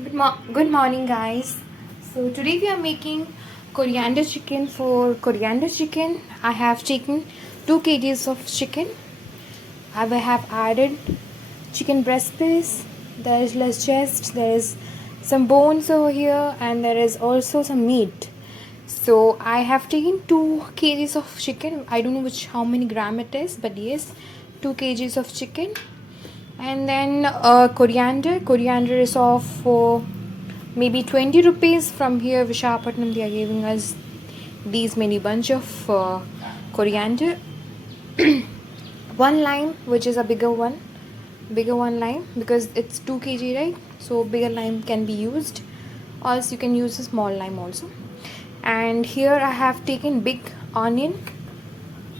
Good morning, guys. So today we are making coriander chicken. For coriander chicken, I have taken 2 kgs of chicken. I have added chicken breast piece. There is less chest. There is some bones over here, and there is also some meat. So I have taken 2 kgs of chicken. I don't know how many gram it is, but yes, 2 kgs of chicken. And then coriander is of maybe 20 rupees. From here Vishakhapatnam they are giving us these many bunch of coriander. One lime, which is a bigger one lime, because it's 2 kg, right? So bigger lime can be used, or else you can use a small lime also. And here I have taken big onion,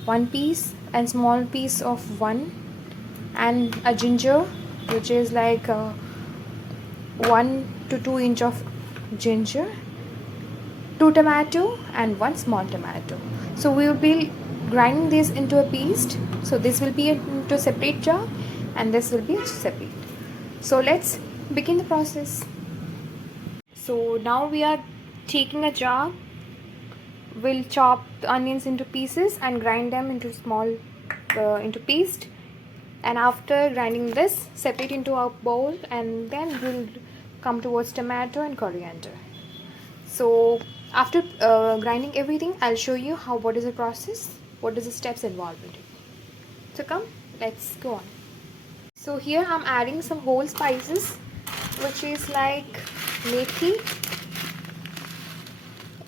one piece, and small piece of one, and a ginger, which is like 1 to 2 inch of ginger, 2 tomato, and 1 small tomato. So we will be grinding this into a paste. So this will be into a separate jar, and this will be separate. So let's begin the process. So now we are taking a jar. We'll chop the onions into pieces and grind them into into paste. And after grinding this, separate into a bowl, and then we'll come towards tomato and coriander. So after grinding everything, I'll show you what is the process, what is the steps involved in it. So come, let's go on. So here I'm adding some whole spices, which is like methi,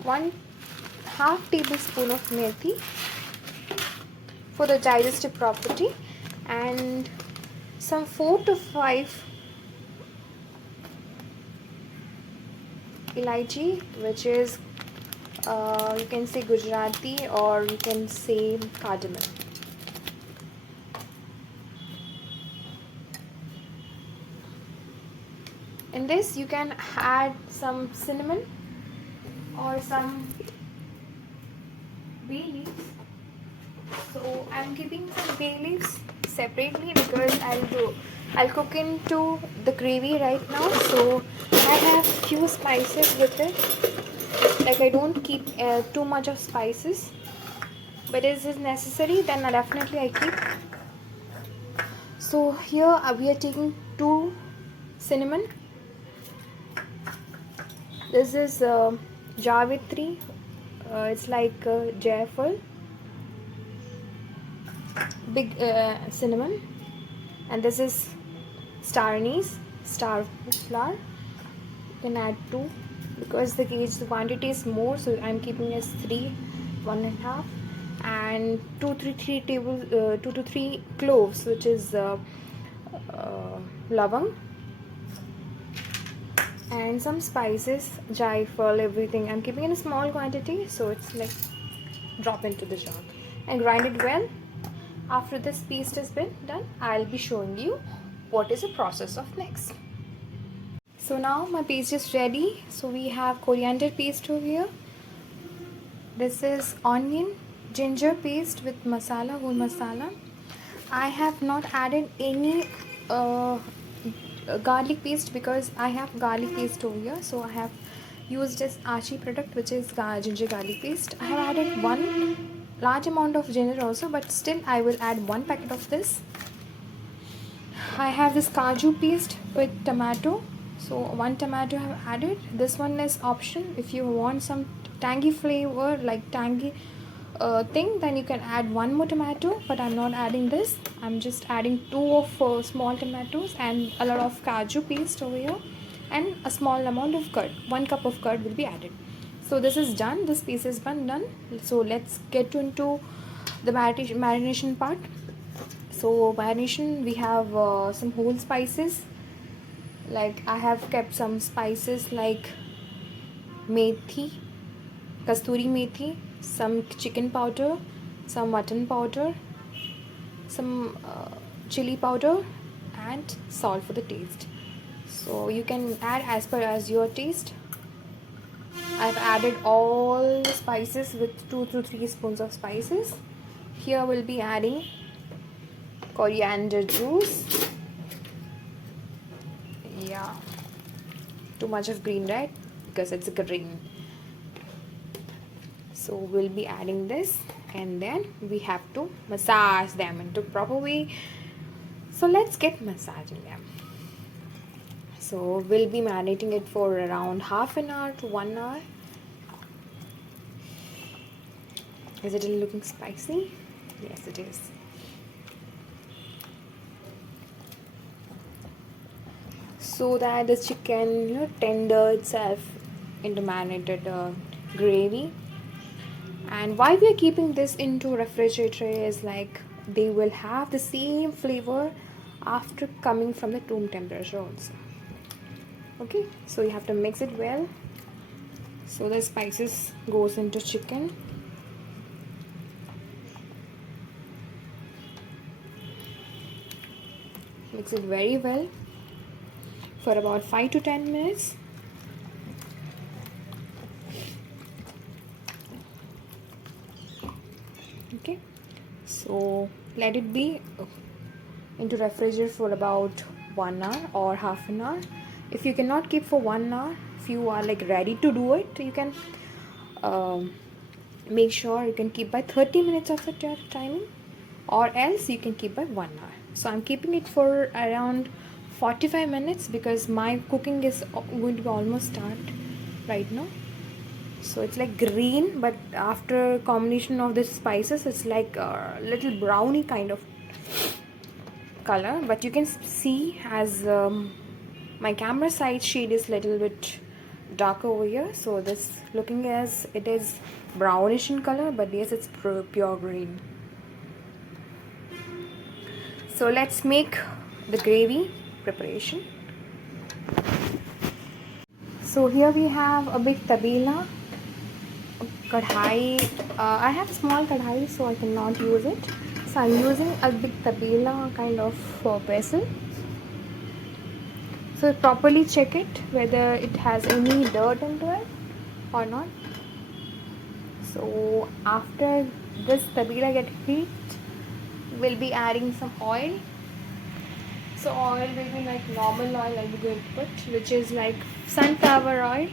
1/2 tablespoon of methi for the digestive property, and some 4 to 5 elaichi, which is you can say Gujarati, or you can say cardamom. In this you can add some cinnamon or some bay leaves. So I'm keeping some bay leaves separately because I'll cook into the gravy right now. So I have few spices with it. Like I don't keep too much of spices, but is it necessary, then definitely I keep. So here we are taking 2 cinnamon. This is Javitri. It's like Jaifal, big cinnamon. And this is star anise, star flower. You can add 2 because the quantity is more, so I'm keeping as 3, 1.5, and 2 to 3 cloves, which is lavang, and some spices, jaifal, everything. I'm keeping in a small quantity, so it's like drop into the jar and grind it well. After this paste has been done, I'll be showing you what is the process of next. So now my paste is ready. So we have coriander paste over here. This is onion, ginger paste with masala, whole masala. I have not added any garlic paste because I have garlic paste over here. So I have used this Archie product, which is ginger garlic paste. I have added 1 large amount of ginger also, but still I will add 1 packet of this. I have this kaju paste with tomato. So 1 tomato I have added. This one is option. If you want some tangy flavor, like tangy thing, then you can add 1 more tomato, but I'm not adding this. I'm just adding 2 of small tomatoes and a lot of kaju paste over here, and a small amount of curd. 1 cup of curd will be added. So this is done. This piece is done. So let's get into the marination part. So marination, we have some whole spices. Like I have kept some spices like methi, kasturi methi, some chicken powder, some mutton powder, some chili powder, and salt for the taste. So you can add as per as your taste. I've added all the spices with 2 to 3 spoons of spices. Here we'll be adding coriander juice. Yeah. too much of green, right? Because it's green. So we'll be adding this, and then we have to massage them into proper way. So let's get massaging them. So we'll be marinating it for around half an hour to 1 hour. Is it looking spicy? Yes, it is. So that the chicken, tender itself into marinated gravy. And why we are keeping this into refrigerator is like they will have the same flavor after coming from the room temperature also. Okay, so you have to mix it well so the spices goes into chicken. Mix it very well for about 5 to 10 minutes. Okay, so let it be into refrigerator for about 1 hour or half an hour. If you cannot keep for 1 hour, if you are like ready to do it, you can make sure you can keep by 30 minutes of the timing, or else you can keep by 1 hour. So I'm keeping it for around 45 minutes because my cooking is going to be almost start right now. So it's like green, but after combination of the spices it's like a little browny kind of color. But you can see as my camera side shade is little bit darker over here, so this looking as it is brownish in color, but yes, it's pure green. So let's make the gravy preparation. So here we have a big tabela, kadhai. I have small kadhai, so I cannot use it. So I'm using a big tabela kind of vessel. So properly check it whether it has any dirt into it or not. So after this tabela get heat, we'll be adding some oil. So oil will be like normal oil I'll be going to put, which is like sunflower oil.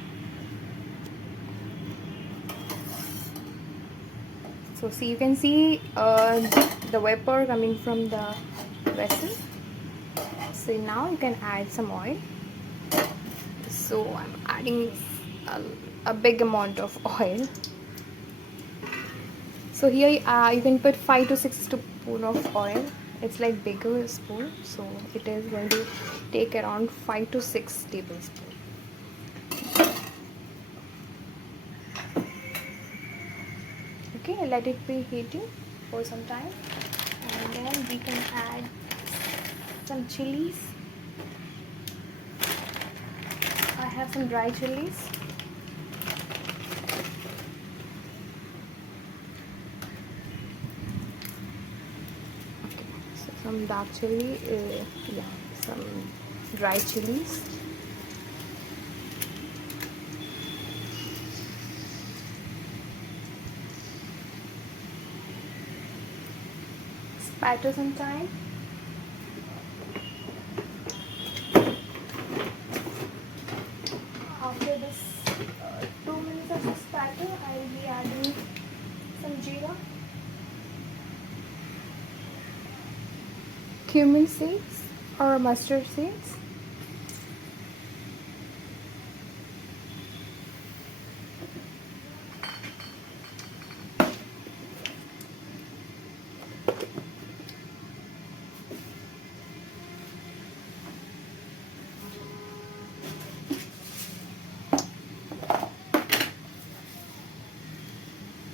So see, you can see the vapor coming from the vessel. So now you can add some oil. So I'm adding a big amount of oil. So here you can put 5 to 6 spoon of oil. It's like bigger spoon, so it is going to take around 5 to 6 tablespoons. Okay, let it be heating for some time, and then we can add some chilies. I have some dry chilies. Okay, so some dark chili, some dry chilies. Spatter some time. After this 2 minutes of this spatter, I will be adding some jeera, cumin seeds or mustard seeds,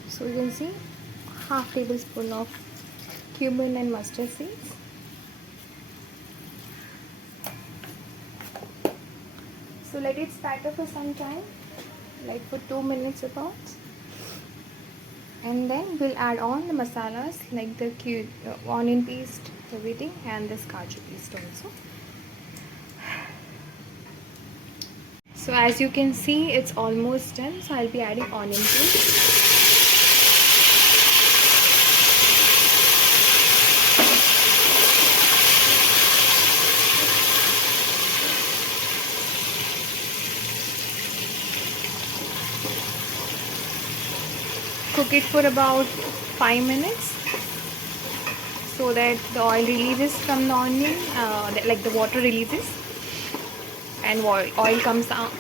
so you can see half tablespoon of cumin and mustard seeds. So let it spatter for some time, like for 2 minutes about, and then we'll add on the masalas like the onion paste, everything, and this kaju paste also. So as you can see, it's almost done, so I'll be adding onion paste. cook it for about 5 minutes so that the oil releases from the onion, like the water releases and oil comes out.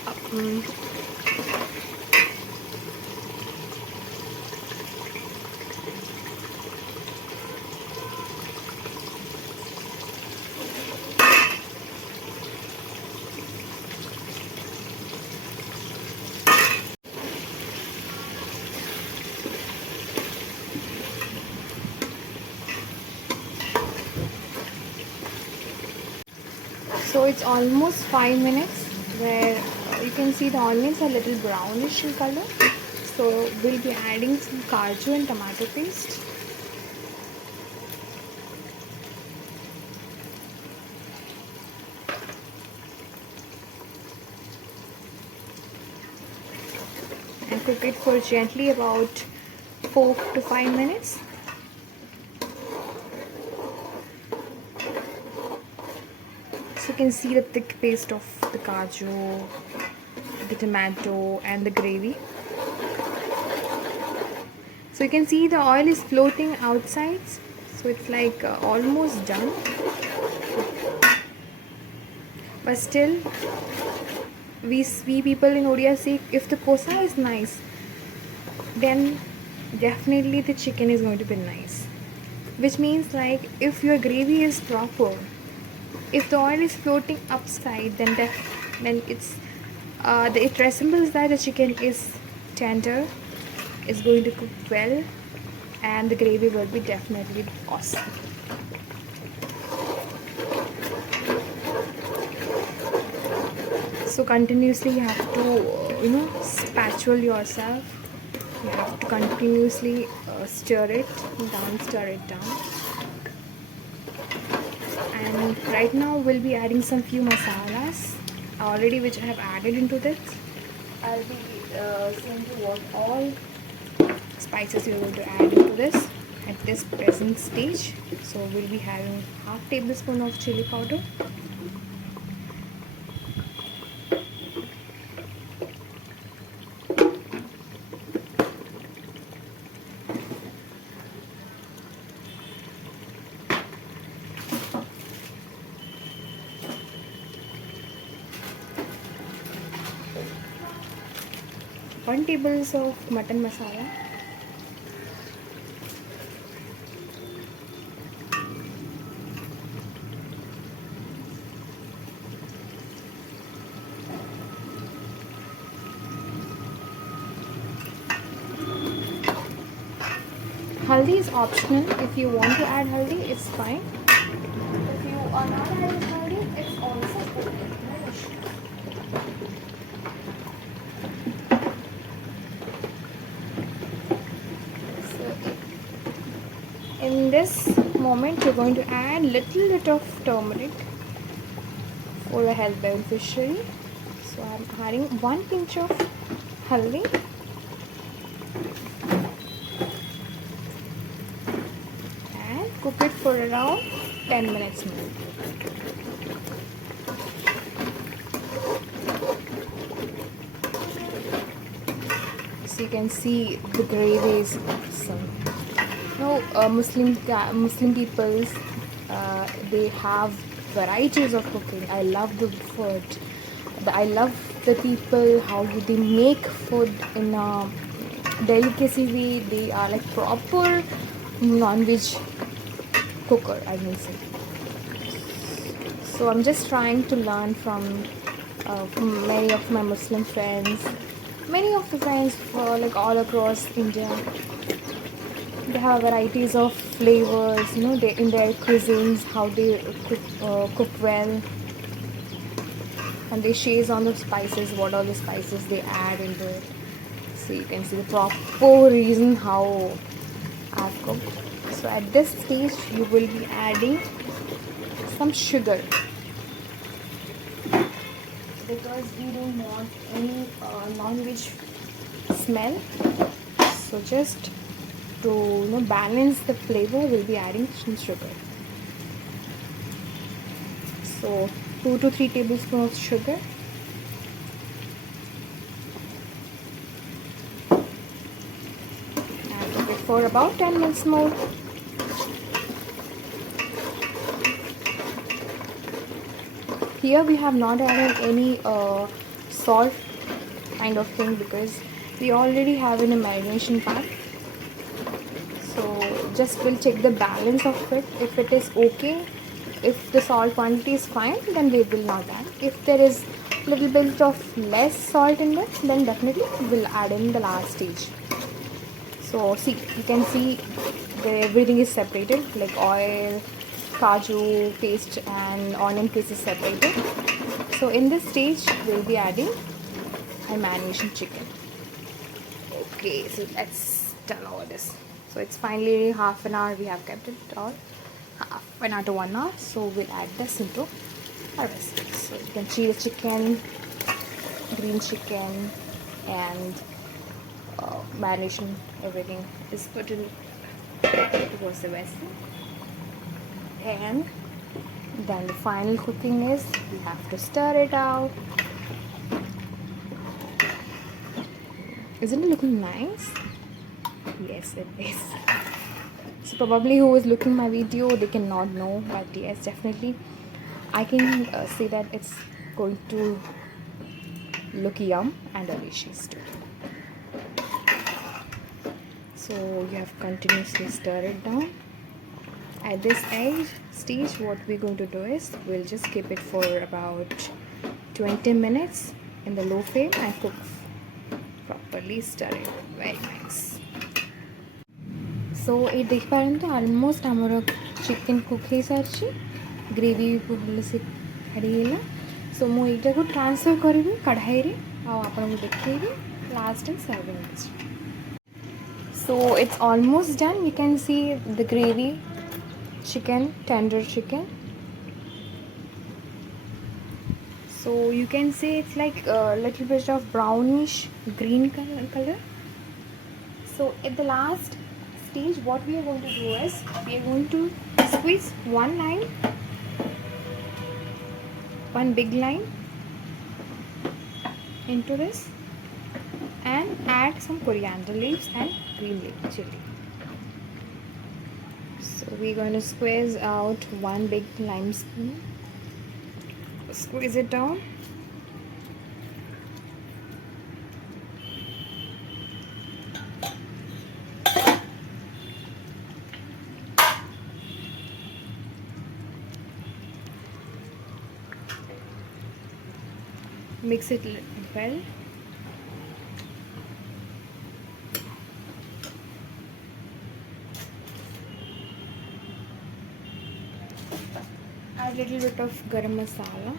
So it's almost 5 minutes where you can see the onions are a little brownish in color. So we'll be adding some kaju and tomato paste. And cook it for gently about 4 to 5 minutes. So you can see the thick paste of the kaju, the tomato and the gravy. So you can see the oil is floating outside, so it's like almost done. But still, we people in Odia say if the kosa is nice, then definitely the chicken is going to be nice. Which means like if your gravy is proper, if the oil is floating upside, then it resembles that the chicken is tender, is going to cook well, and the gravy will be definitely awesome. So continuously you have to spatula yourself. You have to continuously stir it down. And right now we'll be adding some few masalas already, which I have added into this. I'll be saying you what all spices you're going to add into this at this present stage. So we'll be having half tablespoon of chili powder, one tablespoon of mutton masala, haldi is optional. If you want to add haldi, it's fine. If you are not adding haldi, it's also okay. No issue. In this moment, you're going to add little bit of turmeric for a health beneficiary. So I'm adding 1 pinch of haldi and cook it for around 10 minutes more. So you can see the gravy is awesome. Muslim peoples, they have varieties of cooking. I love the food. I love the people, how they make food in a delicacy way. They are like proper non-veg cooker, I will say. So I'm just trying to learn from many of my Muslim friends, many of the friends like all across India. They have varieties of flavors, they in their cuisines, how they cook well, and they share on the spices, what all the spices they add into it. So you can see the proper reason how I've cooked. So at this stage, you will be adding some sugar because we don't want any non-veg smell. So just to balance the flavor, we'll be adding some sugar. So 2 to 3 tablespoons of sugar, for about 10 minutes more. Here we have not added any salt kind of thing because we already have in a marination pack. So just we'll check the balance of it. If it is okay, if the salt quantity is fine, then we will not add. If there is little bit of less salt in it, then definitely we'll add in the last stage. So see, you can see everything is separated, like oil, kaju paste and onion paste is separated. So in this stage we'll be adding a marination chicken. Okay, so that's done all this. So it's finally half an hour we have kept it, or half an hour to 1 hour. So we'll add this into our recipe. So you can see the chicken, green chicken, and marination, everything is put in towards the vessel. And then the final cooking is we have to stir it out. Isn't it looking nice? Yes, it is. So probably who is looking my video, they cannot know, but yes, definitely I can say that it's going to look yum and delicious too. So you have continuously stir it down. At this stage, what we're going to do is we'll just keep it for about 20 minutes in the low flame and cook properly, stir it. Very nice. So ये देख पा रहे हैं almost हमारा chicken cook है सारी gravy भी भले से खड़ी so मु एटा को ट्रांसफर करिबी कढ़ाई रे आ आपन को देखैबी last end serving this. So it's almost done. You can see the gravy chicken, tender chicken. So you can say it's like a little bit of brownish green color. So at the last stage, what we are going to do is we are going to squeeze one big lime into this and add some coriander leaves and green chili. So we're going to squeeze out one big lime spoon, squeeze it down. Mix it well. Add a little bit of garam masala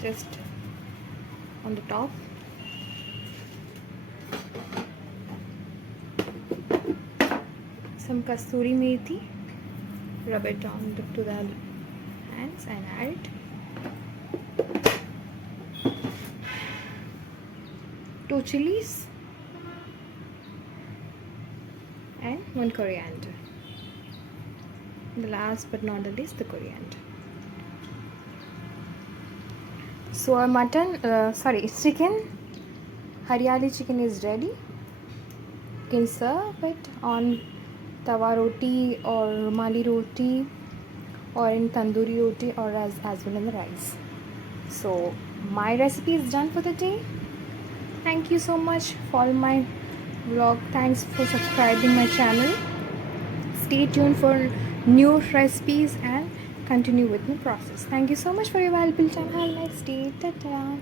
just on the top. Some kasturi methi, rub it on to the hands and add it. 2 chilies and 1 coriander. The last but not the least, the coriander. So our chicken, Haryali chicken is ready. You can serve it on tawa roti or rumali roti or in tandoori roti or as well in the rice. So my recipe is done for the day. Thank you so much for my vlog. Thanks for subscribing my channel. Stay tuned for new recipes and continue with my process. Thank you so much for your valuable time. Have a nice day. Ta-ta.